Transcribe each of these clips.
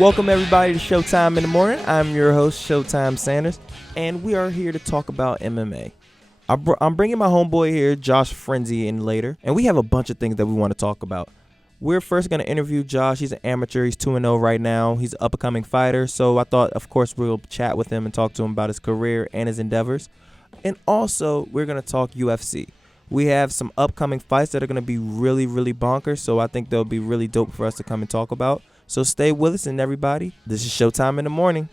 Welcome everybody to Showtime in the Morning. I'm your host, Showtime Sanders, and we are here to talk about MMA. I'm bringing my homeboy here, Josh Frenzy, in later, and we have a bunch of things that we want to talk about. We're first going to interview Josh. He's an amateur. He's 2-0 right now. He's an up-and-coming fighter, so I thought, of course, we'll chat with him and talk to him about his career and his endeavors. And also, we're going to talk UFC. We have some upcoming fights that are going to be really, really bonkers, so I think they'll be really dope for us to come and talk about. So stay with us, and everybody, this is Showtime in the Morning.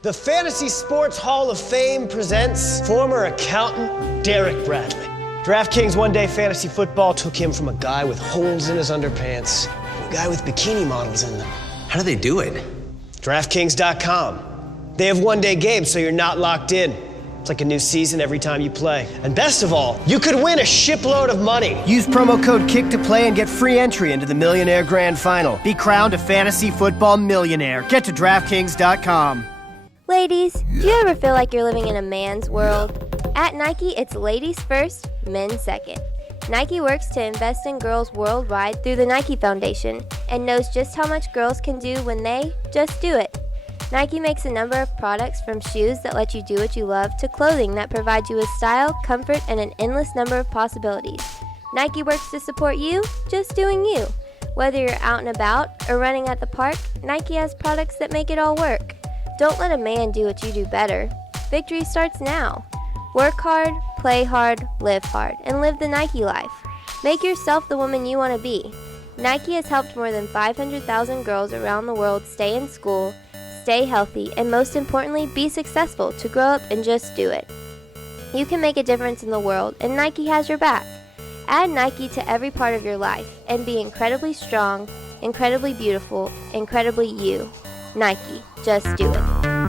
The Fantasy Sports Hall of Fame presents former accountant Derek Bradley. DraftKings one-day fantasy football took him from a guy with holes in his underpants to a guy with bikini models in them. How do they do it? DraftKings.com. They have one-day games, so you're not locked in. It's like a new season every time you play. And best of all, you could win a shipload of money. Use promo code KICK to play and get free entry into the Millionaire Grand Final. Be crowned a fantasy football millionaire. Get to DraftKings.com. Ladies, do you ever feel like you're living in a man's world? At Nike, it's ladies first, men second. Nike works to invest in girls worldwide through the Nike Foundation and knows just how much girls can do when they just do it. Nike makes a number of products from shoes that let you do what you love to clothing that provides you with style, comfort, and an endless number of possibilities. Nike works to support you just doing you. Whether you're out and about or running at the park, Nike has products that make it all work. Don't let a man do what you do better. Victory starts now. Work hard, play hard, live hard, and live the Nike life. Make yourself the woman you want to be. Nike has helped more than 500,000 girls around the world stay in school, stay healthy, and most importantly, be successful to grow up and just do it. You can make a difference in the world, and Nike has your back. Add Nike to every part of your life and be incredibly strong, incredibly beautiful, incredibly you. Nike, just do it.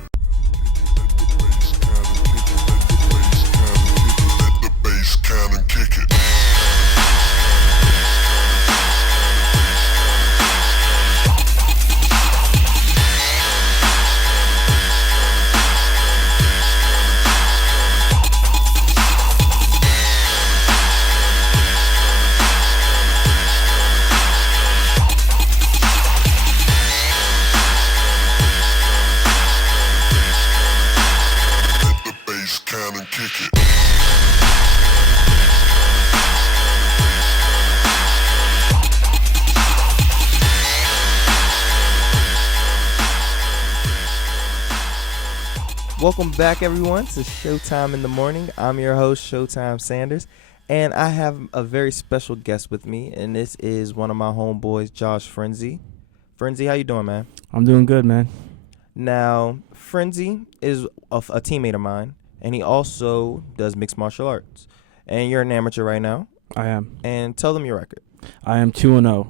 Welcome back, everyone, to Showtime in the Morning. I'm your host, Showtime Sanders, and I have a very special guest with me, and this is one of my homeboys, Josh Frenzy. Frenzy, how you doing, man? I'm doing good, man. Now, Frenzy is a teammate of mine, and he also does mixed martial arts. And you're an amateur right now. I am. And tell them your record. I am 2-0.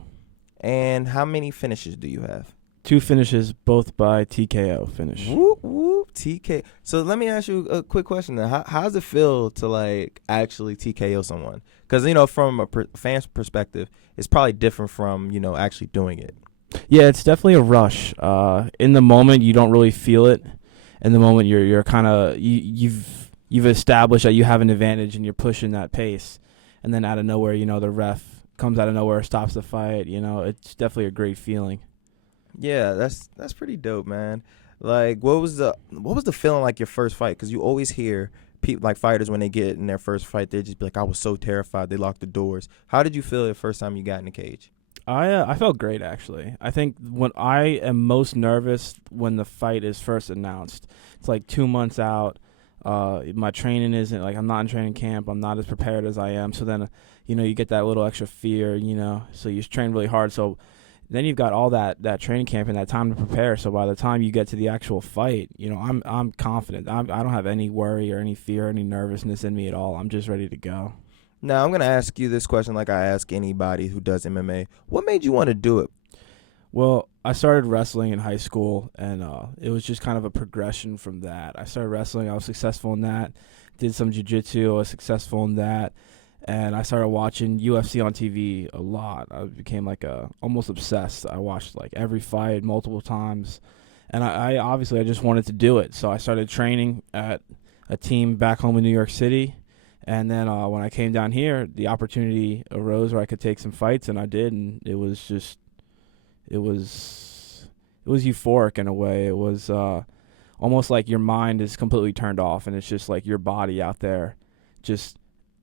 And how many finishes do you have? 2 finishes, both by TKO finish. Whoop, whoop, TK. So let me ask you a quick question then. How does it feel to, like, actually TKO someone? Because, you know, from a fan's perspective, it's probably different from, you know, actually doing it. Yeah, it's definitely a rush. In the moment, you don't really feel it. In the moment, you're kind of you've established that you have an advantage and you're pushing that pace, and then out of nowhere, you know, the ref comes out of nowhere, stops the fight. You know, it's definitely a great feeling. Yeah, that's pretty dope, man. Like, what was the feeling like your first fight? Because you always hear people, like fighters, when they get in their first fight, they just be like, I was so terrified, they locked the doors. How did you feel the first time you got in the cage? I felt great, actually. I think when I am most nervous when the fight is first announced. It's like 2 months out. My training isn't, like, I'm not in training camp. I'm not as prepared as I am. So then, you know, you get that little extra fear, you know. So you train really hard. So then you've got all that training camp and that time to prepare. So by the time you get to the actual fight, you know, I'm confident. I don't have any worry or any fear, any nervousness in me at all. I'm just ready to go. Now, I'm going to ask you this question like I ask anybody who does MMA. What made you want to do it? Well, I started wrestling in high school, and it was just kind of a progression from that. I started wrestling. I was successful in that. Did some jiu-jitsu. I was successful in that. And I started watching UFC on TV a lot. I became almost obsessed. I watched like every fight multiple times. And I obviously just wanted to do it. So I started training at a team back home in New York City. And then when I came down here, the opportunity arose where I could take some fights, and I did. And it was euphoric in a way. It was almost like your mind is completely turned off, and it's just like your body out there, just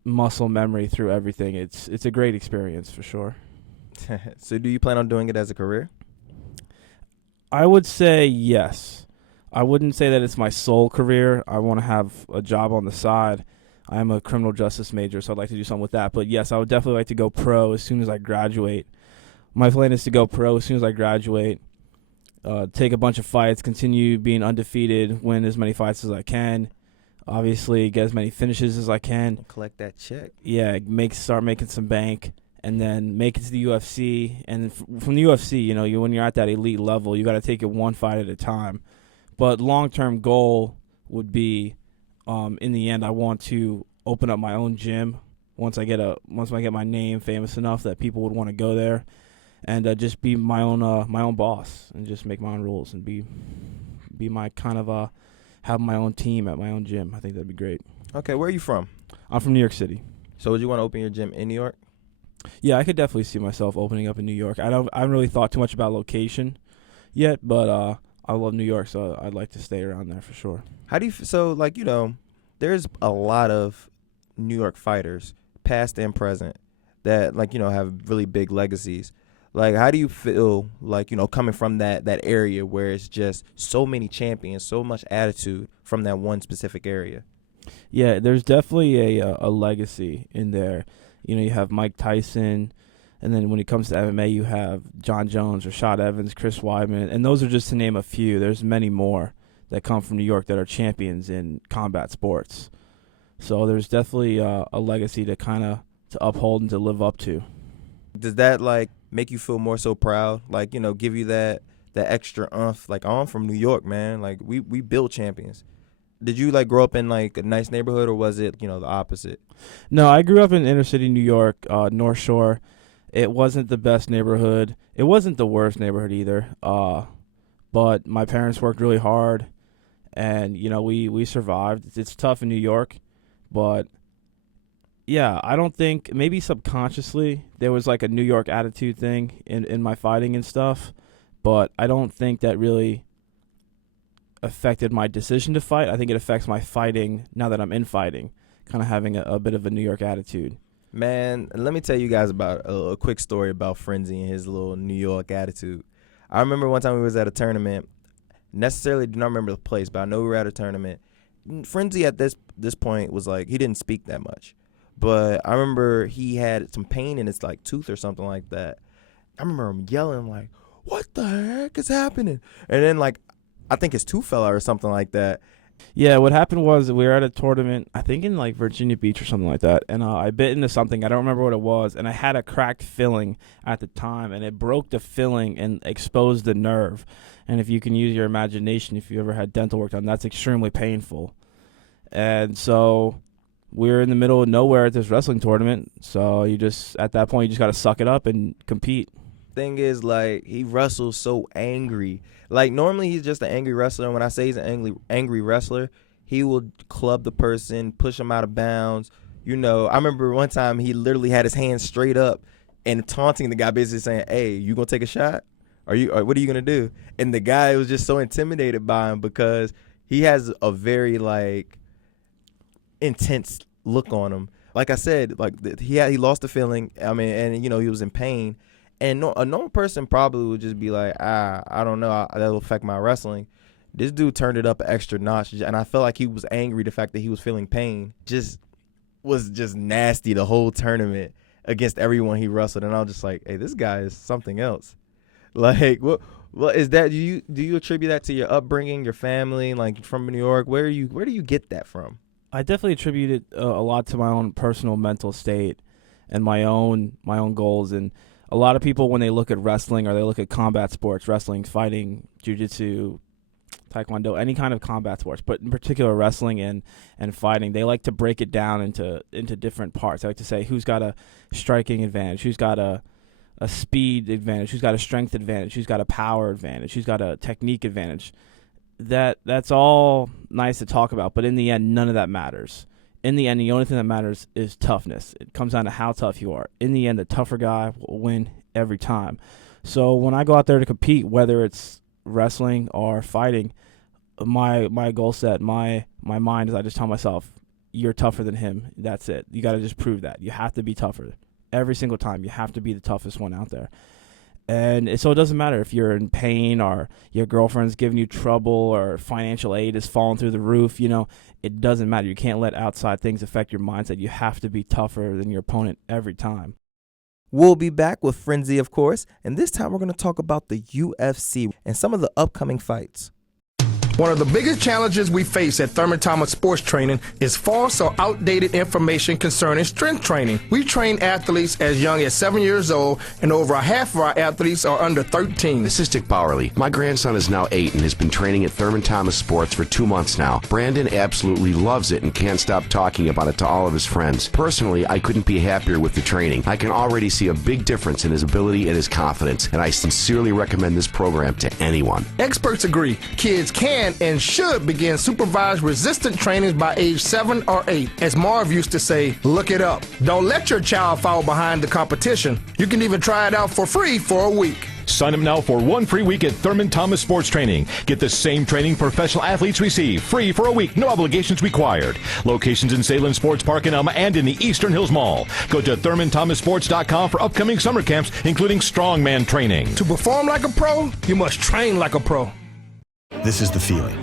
muscle memory through everything. It's a great experience for sure. So do you plan on doing it as a career? I would say yes. I wouldn't say that it's my sole career. I want to have a job on the side. I'm a criminal justice major, so I'd like to do something with that. But yes, I would definitely like to go pro as soon as I graduate. My plan is to go pro as soon as I graduate, take a bunch of fights, continue being undefeated, win as many fights as I can, obviously get as many finishes as I can. Collect that check. Yeah, start making some bank, and then make it to the UFC. And from the UFC, when you're at that elite level, you got to take it one fight at a time. But long-term goal would be, in the end, I want to open up my own gym once I get my name famous enough that people would want to go there, and just be my own boss and just make my own rules and be my kind of have my own team at my own gym. I think that'd be great. Okay, where are you from? I'm from New York City. So would you want to open your gym in New York? Yeah, I could definitely see myself opening up in New York. I haven't really thought too much about location yet, but I love New York, so I'd like to stay around there for sure. How do you there's a lot of New York fighters, past and present, that have really big legacies. Like, how do you feel coming from that area where it's just so many champions, so much attitude from that one specific area? Yeah, there's definitely a legacy in there. You have Mike Tyson, and then when it comes to MMA, you have John Jones, Rashad Evans, Chris Weidman, and those are just to name a few. There's many more that come from New York that are champions in combat sports. So there's definitely a legacy to to uphold and to live up to. Does that make you feel more so proud? Give you that extra oomph? Like, oh, I'm from New York, man. Like, we build champions. Did you grow up in a nice neighborhood, or was it the opposite? No, I grew up in inner city New York, North Shore. It wasn't the best neighborhood. It wasn't the worst neighborhood either. But my parents worked really hard, and we survived. It's tough in New York, but yeah, I don't think, maybe subconsciously there was a New York attitude thing in my fighting and stuff, but I don't think that really affected my decision to fight. I think it affects my fighting now that I'm in fighting, kind of having a bit of a New York attitude. Man, let me tell you guys about a quick story about Frenzy and his little New York attitude. I remember one time we was at a tournament. Necessarily do not remember the place, but I know we were at a tournament. Frenzy at this point was he didn't speak that much. But I remember he had some pain in his tooth or something like that. I remember him yelling what the heck is happening? And then I think his tooth fell out or something like that. Yeah, what happened was we were at a tournament, I think in Virginia Beach or something like that, and I bit into something. I don't remember what it was, and I had a cracked filling at the time, and it broke the filling and exposed the nerve. And if you can use your imagination, if you ever had dental work done, that's extremely painful. And so we're in the middle of nowhere at this wrestling tournament, so at that point, you just got to suck it up and compete. Thing is, he wrestles so angry. Normally he's just an angry wrestler, and when I say he's an angry wrestler, he will club the person, push him out of bounds. I remember one time he literally had his hands straight up and taunting the guy, basically saying, "Hey, you gonna take a shot? Or what are you gonna do?" And the guy was just so intimidated by him because he has a very intense look on him. Like I said, he lost the feeling. I mean, and he was in pain. And a normal person probably would just be I don't know, that'll affect my wrestling. This dude turned it up an extra notch, and I felt like he was angry. The fact that he was feeling pain was just nasty the whole tournament against everyone he wrestled. And I was just hey, this guy is something else. What is that? Do you attribute that to your upbringing, your family, from New York? Where do you get that from? I definitely attribute it a lot to my own personal mental state and my own goals. And a lot of people, when they look at wrestling or they look at combat sports, wrestling, fighting, jiu-jitsu, taekwondo, any kind of combat sports, but in particular wrestling and fighting, they like to break it down into different parts. They like to say who's got a striking advantage, who's got a speed advantage, who's got a strength advantage, who's got a power advantage, who's got a technique advantage. That's all nice to talk about, but in the end, none of that matters. In the end, the only thing that matters is toughness. It comes down to how tough you are. In the end, the tougher guy will win every time. So when I go out there to compete, whether it's wrestling or fighting, my goal set, my mind is I just tell myself, you're tougher than him. That's it. You got to just prove that. You have to be tougher. Every single time, you have to be the toughest one out there. And so it doesn't matter if you're in pain or your girlfriend's giving you trouble or financial aid is falling through the roof. It doesn't matter. You can't let outside things affect your mindset. You have to be tougher than your opponent every time. We'll be back with Frenzy, of course, and this time we're going to talk about the UFC and some of the upcoming fights. One of the biggest challenges we face at Thurman Thomas Sports Training is false or outdated information concerning strength training. We train athletes as young as 7 years old, and over half of our athletes are under 13. This is Dick Bowerly. My grandson is now 8 and has been training at Thurman Thomas Sports for 2 months now. Brandon absolutely loves it and can't stop talking about it to all of his friends. Personally, I couldn't be happier with the training. I can already see a big difference in his ability and his confidence, and I sincerely recommend this program to anyone. Experts agree kids can and should begin supervised resistant trainings by age 7 or 8. As Marv used to say, look it up. Don't let your child fall behind the competition. You can even try it out for free for a week. Sign up now for 1 free week at Thurman Thomas Sports Training. Get the same training professional athletes receive, free for a week, no obligations required. Locations in Salem Sports Park in Elma and in the Eastern Hills Mall. Go to ThurmanThomasSports.com for upcoming summer camps, including strongman training. To perform like a pro, you must train like a pro. This is the feeling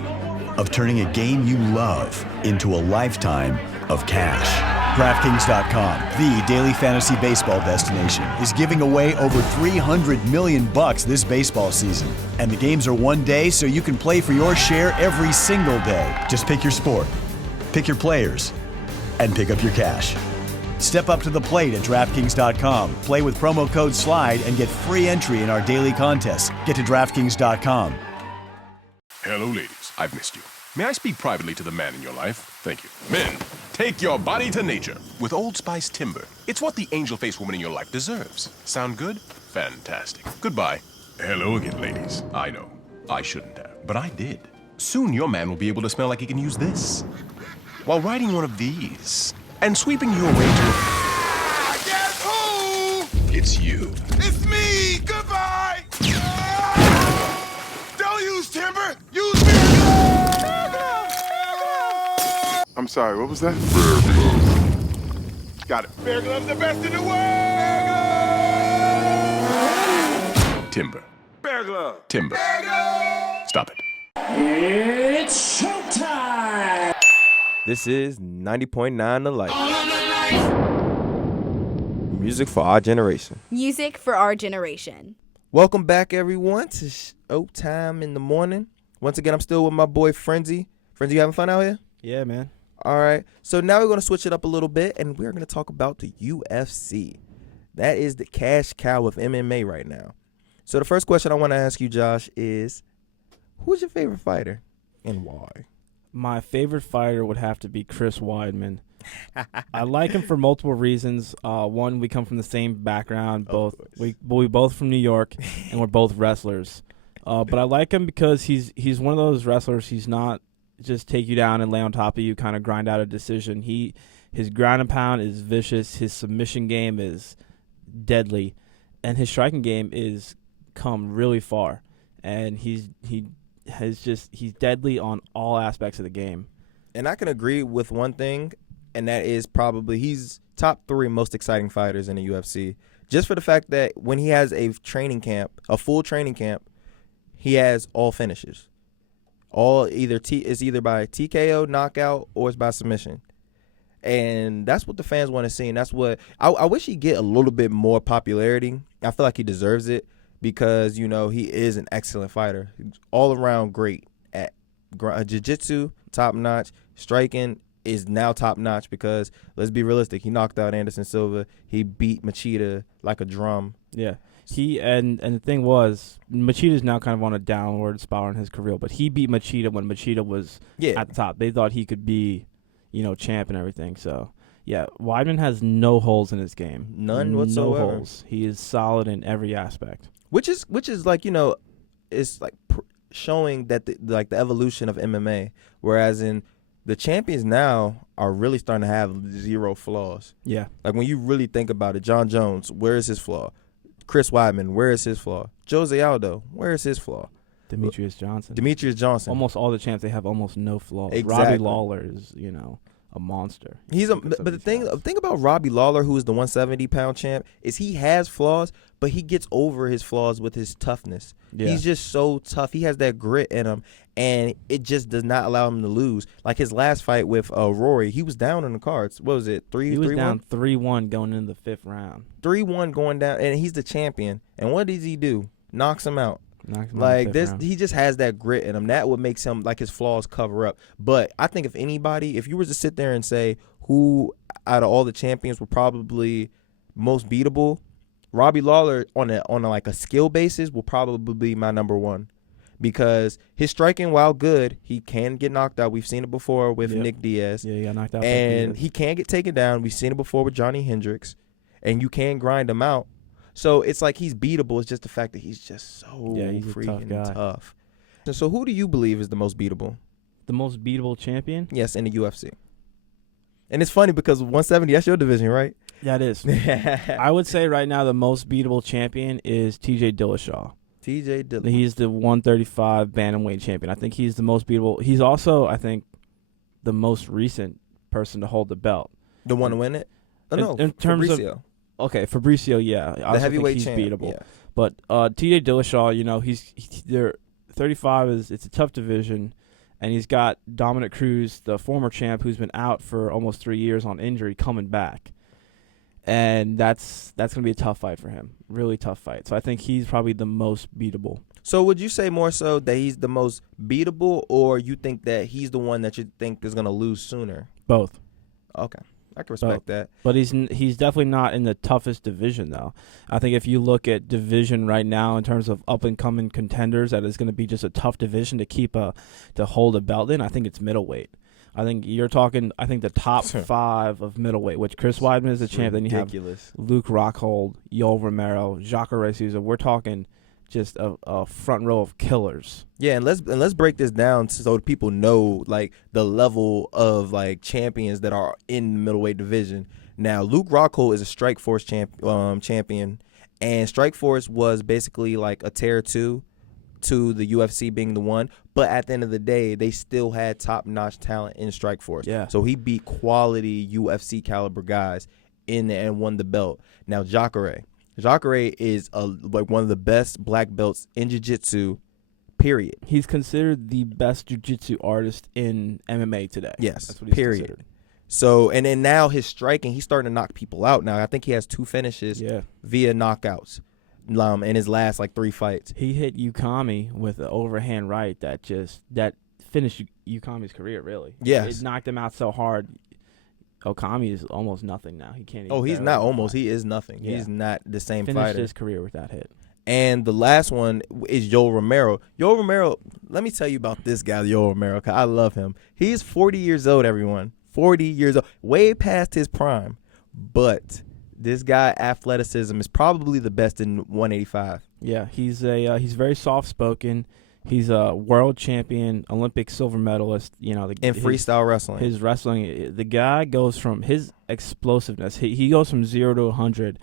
of turning a game you love into a lifetime of cash. DraftKings.com, the daily fantasy baseball destination, is giving away over $300 million this baseball season. And the games are one day, so you can play for your share every single day. Just pick your sport, pick your players, and pick up your cash. Step up to the plate at DraftKings.com. Play with promo code SLIDE and get free entry in our daily contests. Get to DraftKings.com. Hello, ladies. I've missed you. May I speak privately to the man in your life? Thank you. Men, take your body to nature with Old Spice Timber. It's what the angel-faced woman in your life deserves. Sound good? Fantastic. Goodbye. Hello again, ladies. I know. I shouldn't have, but I did. Soon your man will be able to smell like he can use this while riding one of these and sweeping you away to... Guess who? It's you. It's me! Goodbye! Don't use timber! Use bear glove! I'm sorry, what was that? Bear glove. Got it. Bear glove's the best in the world! Timber. Bear glove. Timber. Bear glove. Stop it. It's showtime! This is 90.9 The Light. Music for our generation. Music for our generation. Welcome back, everyone, to Showtime in the Morning. Once again, I'm still with my boy Frenzy. Frenzy, you having fun out here? Yeah, man. All right. So now we're going to switch it up a little bit, and we're going to talk about the UFC. That is the cash cow of MMA right now. So the first question I want to ask you, Josh, is who's your favorite fighter and why? My favorite fighter would have to be Chris Weidman. I like him for multiple reasons. One, we come from the same background. We both from New York, and we're both wrestlers. But I like him because he's one of those wrestlers. He's not just take you down and lay on top of you, kind of grind out a decision. His ground and pound is vicious. His submission game is deadly, and his striking game is come really far. And he's deadly on all aspects of the game. And I can agree with one thing, and that is probably he's top 3 most exciting fighters in the UFC. Just for the fact that when he has a training camp, a full training camp, he has all finishes. It's either by TKO, knockout, or it's by submission. And that's what the fans want to see. And that's what I wish he'd get a little bit more popularity. I feel like he deserves it because, he is an excellent fighter. All around great at jiu-jitsu, top notch. Striking is now top notch because, let's be realistic, he knocked out Anderson Silva. He beat Machida like a drum. Yeah. And the thing was, Machida's now kind of on a downward spiral in his career, but he beat Machida when Machida was at the top. They thought he could be, champ and everything. So, yeah, Weidman has no holes in his game. None whatsoever. No holes. He is solid in every aspect. Which is like, it's like showing that the evolution of MMA, whereas in the champions now are really starting to have zero flaws. Yeah. Like when you really think about it, John Jones, where is his flaw? Chris Weidman, where is his flaw? Jose Aldo, where is his flaw? Demetrius Johnson. Demetrius Johnson. Almost all the champs, they have almost no flaws. Exactly. Robbie Lawler is, a monster. But the thing about Robbie Lawler, who is the 170-pound champ, is he has flaws, but he gets over his flaws with his toughness. Yeah. He's just so tough. He has that grit in him, and it just does not allow him to lose. Like his last fight with Rory, he was down in the cards. What was it? He was down 3-1 going into the 5th round. 3-1 going down, and he's the champion. And what does he do? Knocks him out. Like this, he just has that grit in him. That what makes him, like, his flaws cover up. But I think if you were to sit there and say who out of all the champions were probably most beatable, Robbie Lawler on a skill basis will probably be my number one, because his striking, while good, he can get knocked out. We've seen it before with Nick Diaz. Yeah, he got knocked out. And he can get taken down. We've seen it before with Johnny Hendricks, and you can grind him out. So it's like he's beatable. It's just the fact that he's just so freaking tough. So who do you believe is the most beatable? The most beatable champion? Yes, in the UFC. And it's funny because 170, that's your division, right? Yeah, it is. I would say right now the most beatable champion is TJ Dillashaw. TJ Dillashaw. He's the 135 bantamweight champion. I think he's the most beatable. He's also, I think, the most recent person to hold the belt. The one to win it? In terms Fabricio. of Okay, Fabricio, yeah. I also heavyweight think he's beatable. Yeah. But TJ Dillashaw, he's 35 it's a tough division, and he's got Dominic Cruz, the former champ, who's been out for almost 3 years on injury, coming back. And that's going to be a tough fight for him. Really tough fight. So I think he's probably the most beatable. So would you say more so that he's the most beatable, or you think that he's the one that you think is going to lose sooner? Both. Okay. I can respect that. But he's definitely not in the toughest division, though. I think if you look at division right now in terms of up-and-coming contenders, that is going to be just a tough division to hold a belt in, I think it's middleweight. I think you're talking, the top 5 of middleweight, which Chris Weidman is the champ. Then you have Luke Rockhold, Yoel Romero, Jacare Souza. We're talking just a front row of killers. Yeah, and let's break this down so people know, like, the level of, like, champions that are in the middleweight division. Now, Luke Rockhold is a Strikeforce champion, and Strikeforce was basically like a tier 2 to the UFC being the one, but at the end of the day, they still had top-notch talent in Strikeforce. Yeah. So he beat quality UFC caliber guys in there and won the belt. Now, Jacare is like one of the best black belts in jiu-jitsu, period. He's considered the best jiu-jitsu artist in MMA today. Yes, that's what he's period. Considered. So, and then now his striking, he's starting to knock people out now. I think he has 2 finishes via knockouts in his last, 3 fights. He hit Ukami with an overhand right that finished Ukami's career, really. Yes. It knocked him out so hard. Okami is almost nothing now. He can't even he's not almost. He is nothing. Yeah. He's not the same Finished fighter. His career with that hit. And the last one is Yoel Romero. Yoel Romero, let me tell you about this guy, Yoel Romero, because I love him. He's 40 years old, everyone. 40 years old. Way past his prime. But this guy, athleticism, is probably the best in 185. Yeah, he's very soft-spoken. He's a world champion, Olympic silver medalist. In freestyle wrestling. His wrestling, the guy goes from his explosiveness. He goes from 0 to 100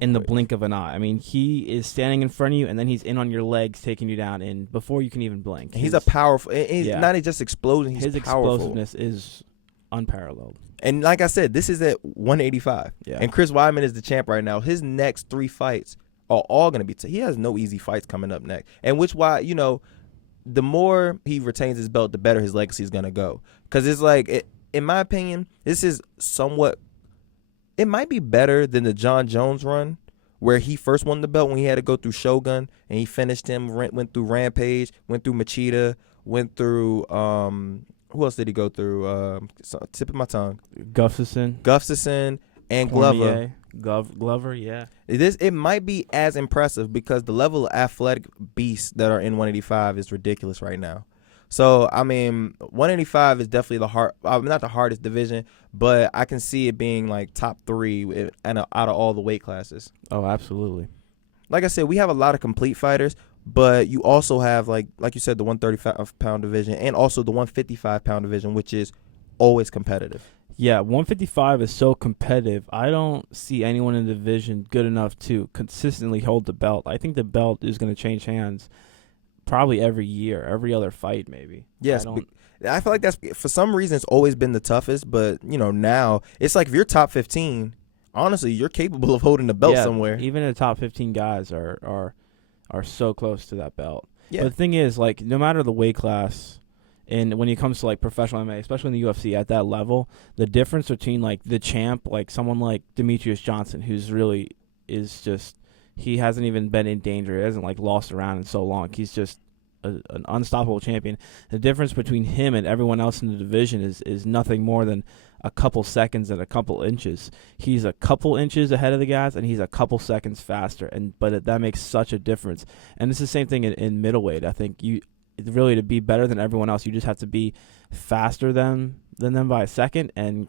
in the blink of an eye. I mean, he is standing in front of you, and then he's in on your legs, taking you down, and before you can even blink. He's a powerful. He's not just exploding. He's his powerful. Explosiveness is unparalleled. And like I said, this is at 185. Yeah. And Chris Weidman is the champ right now. His next 3 fights are all going to be. He has no easy fights coming up next. And the more he retains his belt, the better his legacy is going to go. Because it's in my opinion, this is somewhat, it might be better than the John Jones run, where he first won the belt when he had to go through Shogun, and he finished him, went through Rampage, went through Machida, went through, who else did he go through? Tip of my tongue. Gustafsson and Cormier. Glover, yeah. It might be as impressive because the level of athletic beasts that are in 185 is ridiculous right now. So, 185 is definitely not the hardest division, but I can see it being top 3 out of all the weight classes. Oh, absolutely. Like I said, we have a lot of complete fighters, but you also have, like you said, the 135-pound division and also the 155-pound division, which is always competitive. Yeah, 155 is so competitive. I don't see anyone in the division good enough to consistently hold the belt. I think the belt is going to change hands probably every year, every other fight maybe. Yes, I feel like that's for some reason it's always been the toughest, but now it's like if you're top 15, honestly, you're capable of holding the belt somewhere. Even the top 15 guys are so close to that belt. Yeah. But the thing is, like, no matter the weight class, and when it comes to like professional MMA, especially in the UFC at that level, the difference between like the champ, like someone like Demetrius Johnson, who's really is just he hasn't even been in danger. He hasn't like lost around in so long. He's just an unstoppable champion. The difference between him and everyone else in the division is nothing more than a couple seconds and a couple inches. He's a couple inches ahead of the guys, and he's a couple seconds faster. But that makes such a difference. And it's the same thing in middleweight. I think really to be better than everyone else, you just have to be faster than them by a second, and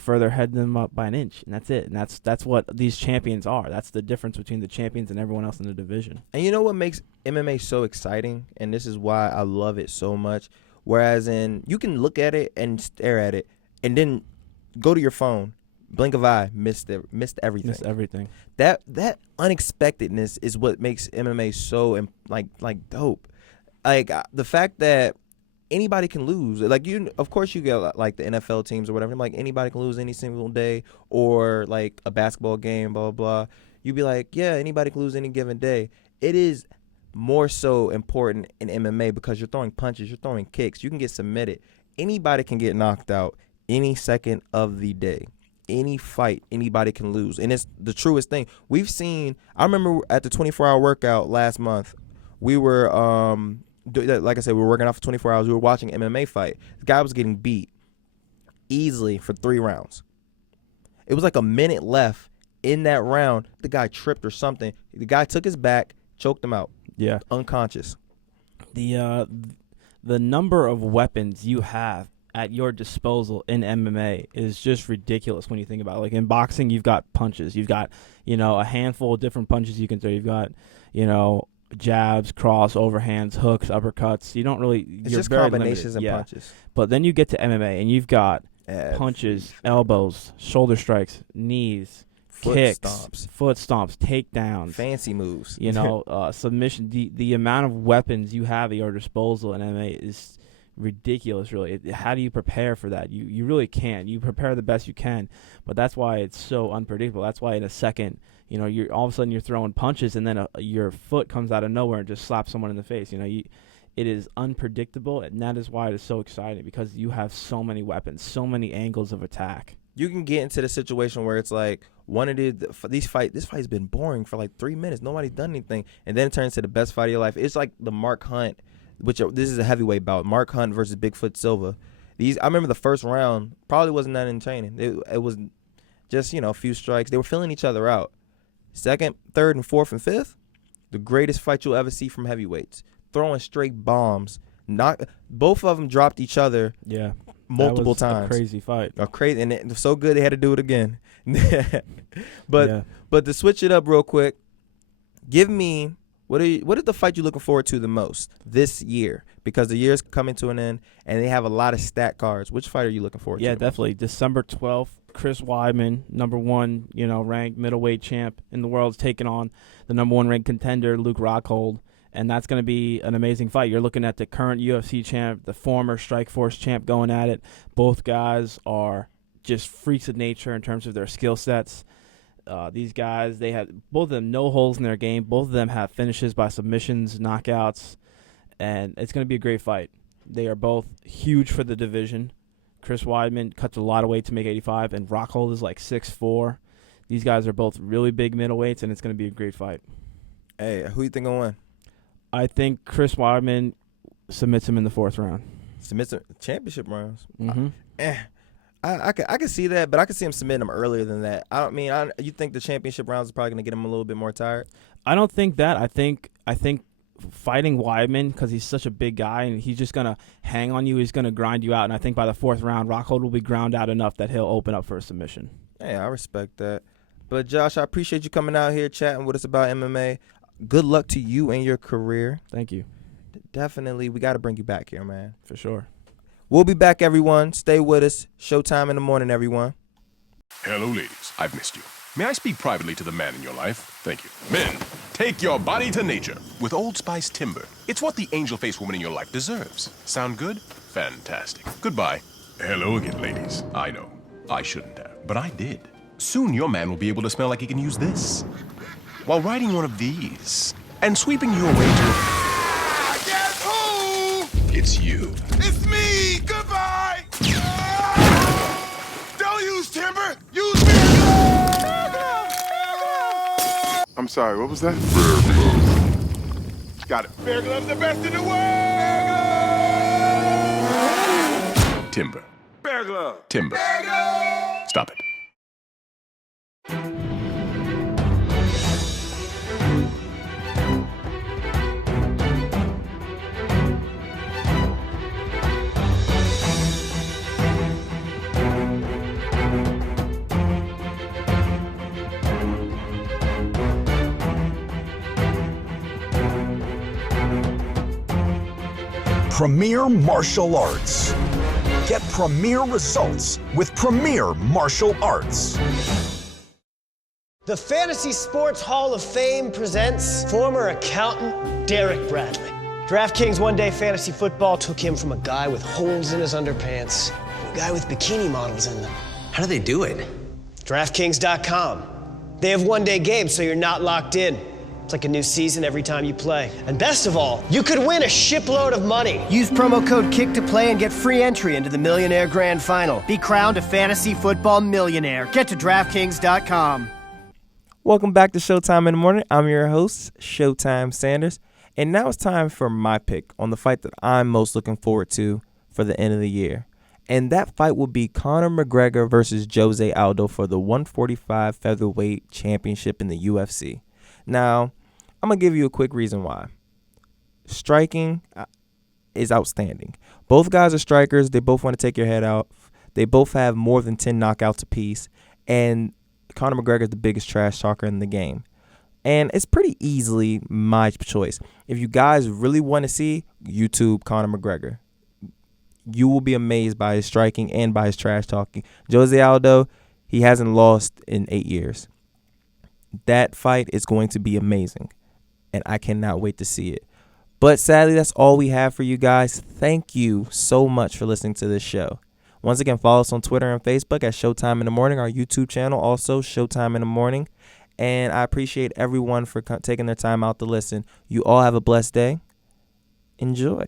further ahead them up by an inch, and that's it. And that's what these champions are. That's the difference between the champions and everyone else in the division. And you know what makes MMA so exciting, and this is why I love it so much. Whereas you can look at it and stare at it, and then go to your phone, blink of eye, missed everything. Missed everything. That unexpectedness is what makes MMA so like dope. Like the fact that anybody can lose. Like of course you get like the NFL teams or whatever. Like anybody can lose any single day, or like a basketball game, blah blah blah. You'd be like, yeah, anybody can lose any given day. It is more so important in MMA because you're throwing punches, you're throwing kicks, you can get submitted. Anybody can get knocked out any second of the day. Any fight, anybody can lose, and it's the truest thing we've seen. I remember at the 24-hour workout last month, we were like I said, we were working out for 24 hours. We were watching an MMA fight. The guy was getting beat easily for 3 rounds. It was like a minute left in that round. The guy tripped or something. The guy took his back, choked him out. Yeah, unconscious. The number of weapons you have at your disposal in MMA is just ridiculous when you think about it. Like in boxing, you've got punches. You've got a handful of different punches you can throw. You've got jabs, cross, overhands, hooks, uppercuts. You don't really. It's just combinations and punches. But then you get to MMA and you've got punches, elbows, shoulder strikes, knees, kicks, foot stomps, takedowns, fancy moves. Submission. The amount of weapons you have at your disposal in MMA is ridiculous. Really, how do you prepare for that? You really can't. You prepare the best you can, but that's why it's so unpredictable. That's why in a second, you're all of a sudden you're throwing punches, and then your foot comes out of nowhere and just slaps someone in the face. It is unpredictable, and that is why it is so exciting, because you have so many weapons, so many angles of attack. You can get into the situation where it's like this fight's been boring for like 3 minutes. Nobody's done anything, and then it turns to the best fight of your life. It's like the Mark Hunt, this is a heavyweight bout. Mark Hunt versus Bigfoot Silva. I remember the first round probably wasn't that entertaining. It was just a few strikes. They were filling each other out. Second, third, and fourth, and fifth, the greatest fight you'll ever see from heavyweights. Throwing straight bombs. Both of them dropped each other. Yeah. Multiple times. A crazy fight. And it was so good they had to do it again. But to switch it up real quick, give me what is the fight you're looking forward to the most this year? Because the year's coming to an end and they have a lot of stat cards. Which fight are you looking forward to? Yeah, definitely. December 12th, Chris Weidman, number 1, ranked middleweight champ in the world, is taking on the number 1 ranked contender, Luke Rockhold. And that's going to be an amazing fight. You're looking at the current UFC champ, the former Strikeforce champ going at it. Both guys are just freaks of nature in terms of their skill sets. These guys, they have both of them no holes in their game. Both of them have finishes by submissions, knockouts, and it's going to be a great fight. They are both huge for the division. Chris Weidman cuts a lot of weight to make 85, and Rockhold is like 6'4". These guys are both really big middleweights, and it's going to be a great fight. Hey, who you think will win? I think Chris Weidman submits him in the 4th round. Submits him championship rounds? Mm-hmm. I can see that, but I can see him submitting him earlier than that. You think the championship rounds is probably going to get him a little bit more tired? I don't think that. I think fighting Weidman, because he's such a big guy and he's just going to hang on you, he's going to grind you out, and I think by the 4th round, Rockhold will be ground out enough that he'll open up for a submission. Hey, I respect that. But Josh, I appreciate you coming out here chatting with us about MMA. Good luck to you and your career. Thank you. Definitely, we got to bring you back here, man. For sure. We'll be back, everyone. Stay with us. Showtime in the morning, everyone. Hello, ladies. I've missed you. May I speak privately to the man in your life? Thank you. Men, take your body to nature with Old Spice Timber. It's what the angel-faced woman in your life deserves. Sound good? Fantastic. Goodbye. Hello again, ladies. I know. I shouldn't have, but I did. Soon your man will be able to smell like he can use this while riding one of these and sweeping you away to... Guess who? It's you. It's me! Goodbye! Don't use timber! Use me! I'm sorry, what was that? Bear Glove. Got it. Bear Glove's the best in the world! Timber. Bear Glove. Timber. Bear Glove. Stop it. Premier Martial Arts. Get premier results with Premier Martial Arts. The Fantasy Sports Hall of Fame presents former accountant Derek Bradley. DraftKings One Day Fantasy Football took him from a guy with holes in his underpants to a guy with bikini models in them. How do they do it? DraftKings.com. They have one-day games, so you're not locked in. It's like a new season every time you play. And best of all, you could win a shipload of money. Use promo code KICK to play and get free entry into the Millionaire Grand Final. Be crowned a fantasy football millionaire. Get to DraftKings.com. Welcome back to Showtime in the Morning. I'm your host, Showtime Sanders. And now it's time for my pick on the fight that I'm most looking forward to for the end of the year. And that fight will be Conor McGregor versus Jose Aldo for the 145 featherweight championship in the UFC. Now, I'm going to give you a quick reason why. Striking is outstanding. Both guys are strikers. They both want to take your head out. They both have more than 10 knockouts apiece. And Conor McGregor is the biggest trash talker in the game. And it's pretty easily my choice. If you guys really want to see, YouTube Conor McGregor. You will be amazed by his striking and by his trash talking. Jose Aldo, he hasn't lost in 8 years. That fight is going to be amazing, and I cannot wait to see it. But sadly, that's all we have for you guys. Thank you so much for listening to this show. Once again, follow us on Twitter and Facebook at Showtime in the Morning, our YouTube channel, also Showtime in the Morning. And I appreciate everyone for taking their time out to listen. You all have a blessed day. Enjoy.